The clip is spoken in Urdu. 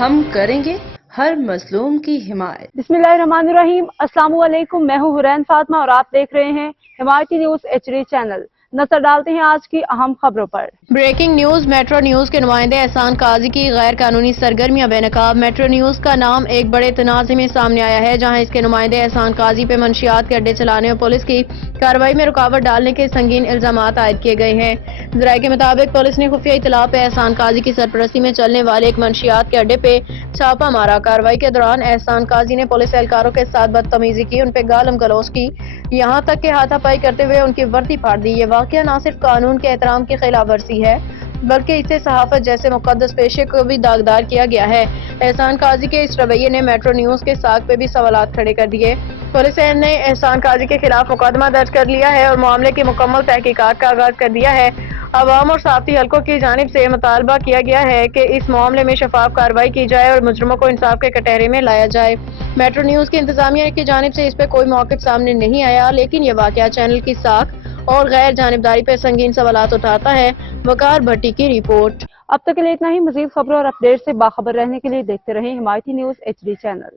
ہم کریں گے ہر مظلوم کی حمایت۔ بسم اللہ الرحمن الرحیم۔ السلام علیکم، میں ہوں حرین فاطمہ اور آپ دیکھ رہے ہیں حمایتی نیوز HD چینل۔ نظر ڈالتے ہیں آج کی اہم خبروں پر۔ بریکنگ نیوز، میٹرو نیوز کے نمائندے احسان قاضی کی غیر قانونی سرگرمیاں بے نقاب۔ میٹرو نیوز کا نام ایک بڑے تنازع میں سامنے آیا ہے، جہاں اس کے نمائندے احسان قاضی پہ منشیات کے اڈے چلانے اور پولیس کی کارروائی میں رکاوٹ ڈالنے کے سنگین الزامات عائد کیے گئے ہیں۔ ذرائع کے مطابق پولیس نے خفیہ اطلاع پہ احسان قاضی کی سرپرستی میں چلنے والے ایک منشیات کے اڈے پہ چھاپہ مارا۔ کارروائی کے دوران احسان قاضی نے پولیس اہلکاروں کے ساتھ بدتمیزی کی، ان پہ گالم گلوچ کی، یہاں تک کہ ہاتھا پائی کرتے ہوئے ان کی وردی پھاڑ دی۔ یہ واقعہ نہ صرف قانون کے احترام کی خلاف ورزی ہے، بلکہ اسے صحافت جیسے مقدس پیشے کو بھی داغدار کیا گیا ہے۔ احسان قاضی کے اس رویے نے میٹرو نیوز کے ساکھ پہ بھی سوالات کھڑے کر دیے۔ پولیس نے احسان قاضی کے خلاف مقدمہ درج کر لیا ہے اور معاملے کی مکمل تحقیقات کا آغاز کر دیا ہے۔ عوام اور صحافتی حلقوں کی جانب سے مطالبہ کیا گیا ہے کہ اس معاملے میں شفاف کارروائی کی جائے اور مجرموں کو انصاف کے کٹہرے میں لایا جائے۔ میٹرو نیوز کی انتظامیہ کی جانب سے اس پہ کوئی موقف سامنے نہیں آیا، لیکن یہ واقعہ چینل کی ساکھ اور غیر جانبداری پہ سنگین سوالات اٹھاتا ہے۔ وقار بھٹی کی رپورٹ۔ اب تک کے لیے اتنا ہی۔ مزید خبروں اور اپڈیٹ سے باخبر رہنے کے لیے دیکھتے رہیں حمایتی نیوز HD چینل۔